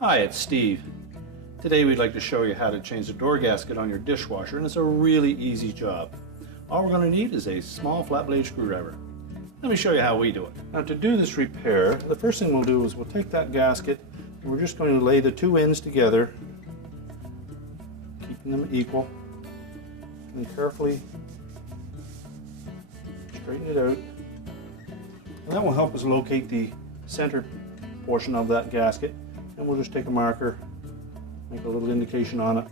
Hi, it's Steve. Today we'd like to show you how to change the door gasket on your dishwasher, and it's a really easy job. All we're going to need is a small flat blade screwdriver. Let me show you how we do it. Now, to do this repair, the first thing we'll do is we'll take that gasket and we're just going to lay the two ends together, keeping them equal, and carefully straighten it out. And that will help us locate the center portion of that gasket. And we'll just take a marker, make a little indication on it,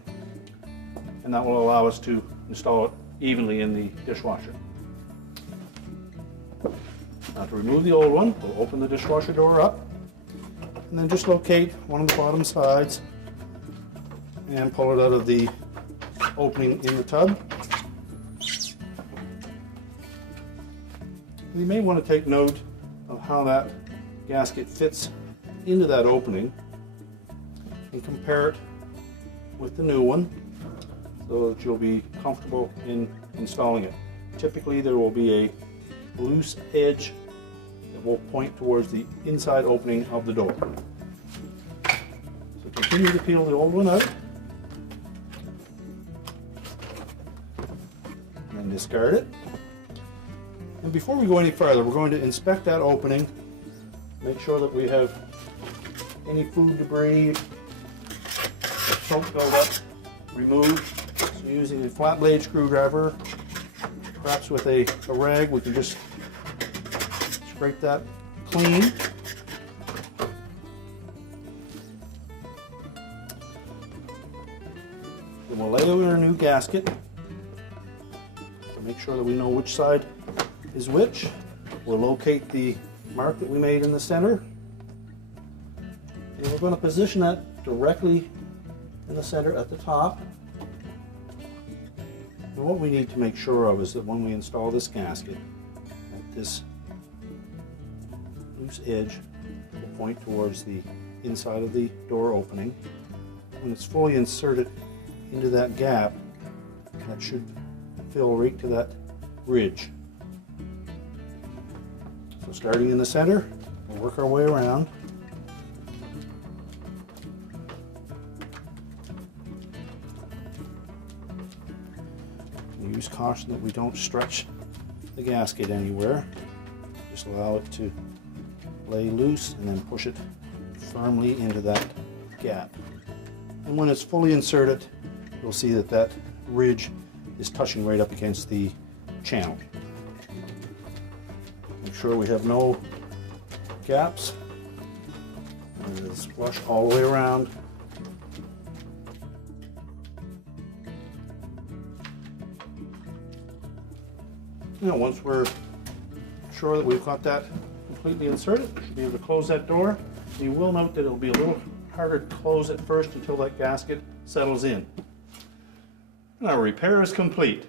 and that will allow us to install it evenly in the dishwasher. Now, to remove the old one, we'll open the dishwasher door up and then just locate one of the bottom sides and pull it out of the opening in the tub. You may want to take note of how that gasket fits into that opening and compare it with the new one so that you'll be comfortable in installing it. Typically there will be a loose edge that will point towards the inside opening of the door. So continue to peel the old one out and discard it. And before we go any further, we're going to inspect that opening, make sure that we have any food debris, soap buildup removed. So using a flat blade screwdriver, perhaps with a rag, we can just scrape that clean. Then we'll lay out our new gasket to make sure that we know which side is which. We'll locate the mark that we made in the center, and we're going to position that directly in the center at the top. And what we need to make sure of is that when we install this gasket, that this loose edge will point towards the inside of the door opening. When it's fully inserted into that gap, that should fill right to that ridge. So starting in the center, we'll work our way around. Use caution that we don't stretch the gasket anywhere. Just allow it to lay loose and then push it firmly into that gap. And when it's fully inserted, you'll see that that ridge is touching right up against the channel. Make sure we have no gaps. And it's flush all the way around. Now, once we're sure that we've got that completely inserted, we should be able to close that door. You will note that it'll be a little harder to close at first until that gasket settles in. And our repair is complete.